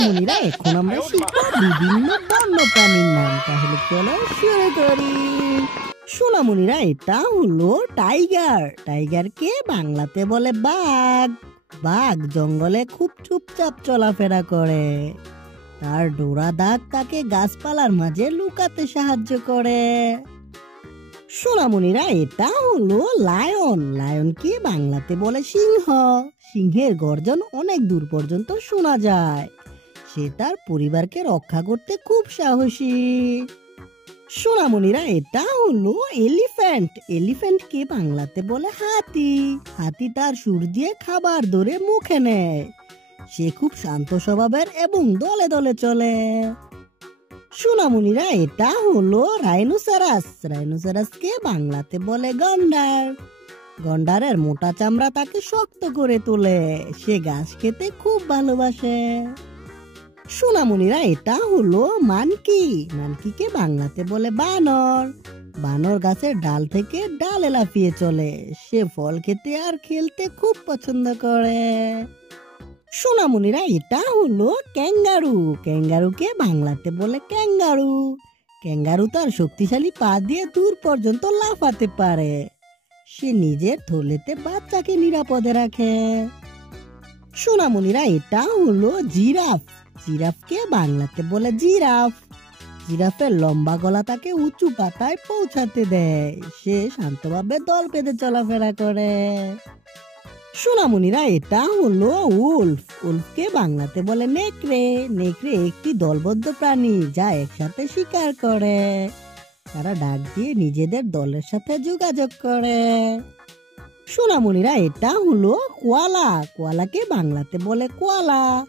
সোনামণিরা এখন আমরা শিখব বিভিন্ন বন্য প্রাণীর নাম। তাহলে চলো শুরু করি। সোনামণিরা এটা হলো টাইগার। টাইগারকে বাংলাতে বলে বাঘ। বাঘ জঙ্গলে খুব চুপচাপ চলাফেরা করে। তার ডোরা দাগ তাকে গাছপালার মাঝে লুকাতে সাহায্য করে। সোনামণিরা এটা হলো লায়ন। লায়নকে বাংলাতে বলে সিংহ। সিংহের গর্জন অনেক দূর পর্যন্ত শোনা যায়। সে তার পরিবারকে রক্ষা করতে খুব সাহসী। সোনামণিরা এটা হলো এলিফ্যান্ট। এলিফ্যান্টকে বাংলাতে বলে হাতি। হাতি তার সুর দিয়ে খাবার ধরে মুখে নেয়। সে খুব শান্ত স্বভাবের এবং দলে দলে চলে। সোনামণিরা এটা হলো রাইনোসেরাস। রাইনোসেরাসকে বাংলাতে বলে গন্ডার। গন্ডারের মোটা চামড়া তাকে শক্ত করে তোলে। সে ঘাস খেতে খুব ভালোবাসে। সোনামণিরা এটা হলো মানকি। মানকিকে বাংলাতে বলে বানর। বানর গাছের ডাল থেকে ডালে লাফিয়ে চলে। সে ফল খেতে আর খেলতে খুব পছন্দ করে। সোনামণিরা এটা হলো ক্যাঙ্গারু। ক্যাঙ্গারুকে বাংলাতে বলে ক্যাঙ্গারু। ক্যাঙ্গারু তার শক্তিশালী পা দিয়ে দূর পর্যন্ত লাফাতে পারে। সে নিজের থলেতে বাচ্চাকে নিরাপদে রাখে। সোনামণিরা এটা হলো জিরাফ। জিরাফকে বাংলাতে বলে জিরাফ। জিরাফের লম্বা গলা তাকে উঁচু পাতায় পৌঁছাতে দেয়। সে শান্তভাবে দল বেঁধে চলাফেরা করে। সোনামণিরা এটা হলো উল্ফ। উল্ফকে বাংলাতে বলে নেকড়ে। নেকড়ে একটি দলবদ্ধ প্রাণী যা একসাথে শিকার করে। তারা ডাক দিয়ে নিজেদের দলের সাথে যোগাযোগ করে। সোনামণিরা এটা হলো কোয়ালা। কোয়ালাকে বাংলাতে বলে কোয়ালা।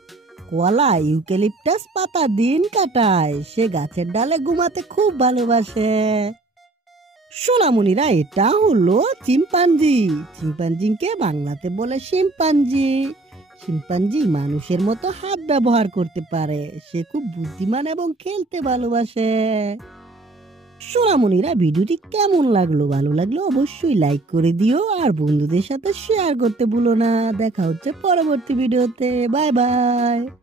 কোয়ালা ইউক্যালিপটাস পাতা দিন কাটায়। সে গাছের ডালে ঘুমাতে খুব ভালোবাসে। সোনামণিরা এটা হলো চিম্পাঞ্জি। চিম্পাঞ্জিকে বাংলাতে বলে শিম্পাঞ্জি। শিম্পাঞ্জি মানুষের মতো হাত ব্যবহার করতে পারে। সে খুব বুদ্ধিমান এবং খেলতে ভালোবাসে। সোনামণিরা ভিডিওটি কেমন লাগলো? ভালো লাগলো অবশ্যই লাইক করে দিও আর বন্ধুদের সাথে শেয়ার করতে ভুলো না। দেখা হচ্ছে পরবর্তী ভিডিওতে। Bye bye.